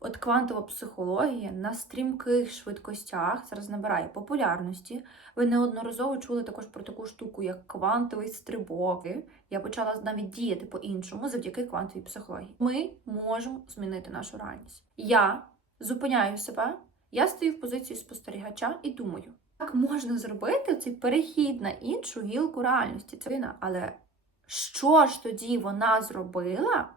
От квантова психологія на стрімких швидкостях зараз набирає популярності. Ви неодноразово чули також про таку штуку, як квантовий стрибок. Я почала навіть діяти по-іншому завдяки квантовій психології. Ми можемо змінити нашу реальність. Я зупиняю себе, я стою в позиції спостерігача і думаю, як можна зробити цей перехід на іншу гілку реальності. Це вина. Але що ж тоді вона зробила?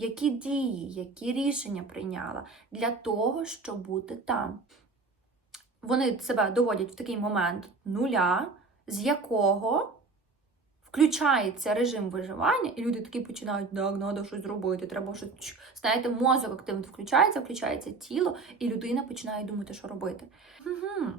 Які дії, які рішення прийняла для того, щоб бути там? Вони себе доводять в такий момент нуля, з якого включається режим виживання, і люди такі починають, так, треба щось зробити, треба щось. Знаєте, мозок активно включається, включається тіло, і людина починає думати, що робити. Угу.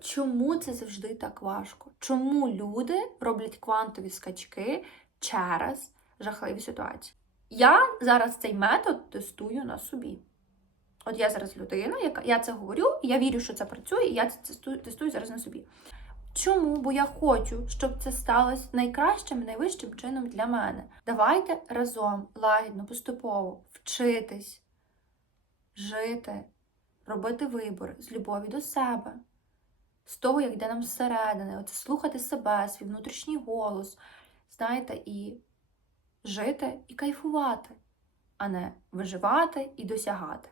Чому це завжди так важко? Чому люди роблять квантові скачки через жахливі ситуації? Я зараз цей метод тестую на собі. От я зараз людина, яка я це говорю, я вірю, що це працює, і я це тестую, тестую зараз на собі. Чому? Бо я хочу, щоб це сталося найкращим, найвищим чином для мене. Давайте разом, лагідно, поступово вчитись, жити, робити вибір з любові до себе, з того, як йде нам зсередини, оце слухати себе, свій внутрішній голос, знаєте, і жити і кайфувати, а не виживати і досягати.